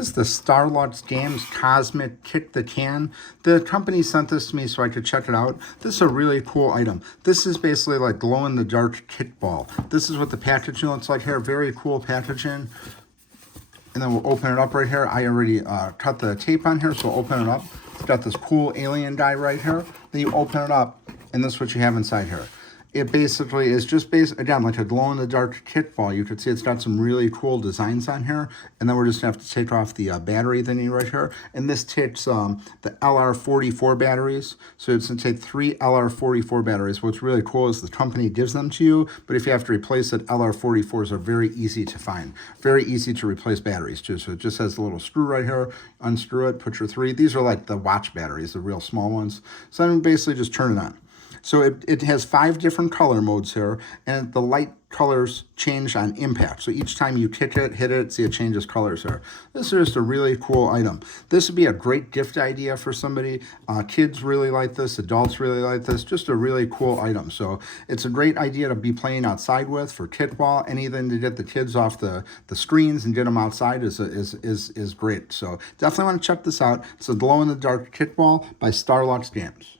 This is the Starlux Games Cosmic Kick the Can. The company sent this to me so I could check it out. This is a really cool item. This is basically like glow-in-the-dark kickball. This is what the packaging looks like here. Very cool packaging. And then we'll open it up right here. I already cut the tape on here, so we'll open it up. It's got this cool alien die right here. Then you open it up, and this is what you have inside here. It basically is just again, like a glow-in-the-dark kickball. You can see it's got some really cool designs on here. And then we're just going to have to take off the battery thingy right here. And this takes the LR44 batteries. So it's going to take 3 LR44 batteries. What's really cool is the company gives them to you. But if you have to replace it, LR44s are very easy to find. Very easy to replace batteries, too. So it just has a little screw right here. Unscrew it, put your 3. These are like the watch batteries, the real small ones. So then basically just turn it on. So it has 5 different color modes here, and the light colors change on impact. So each time you kick it, hit it, see it changes colors here. This is just a really cool item. This would be a great gift idea for somebody. Kids really like this, adults really like this, just a really cool item. So it's a great idea to be playing outside with for kickball. Anything to get the kids off the screens and get them outside is great. So definitely want to check this out. It's a glow-in-the-dark kickball by Starlux Games.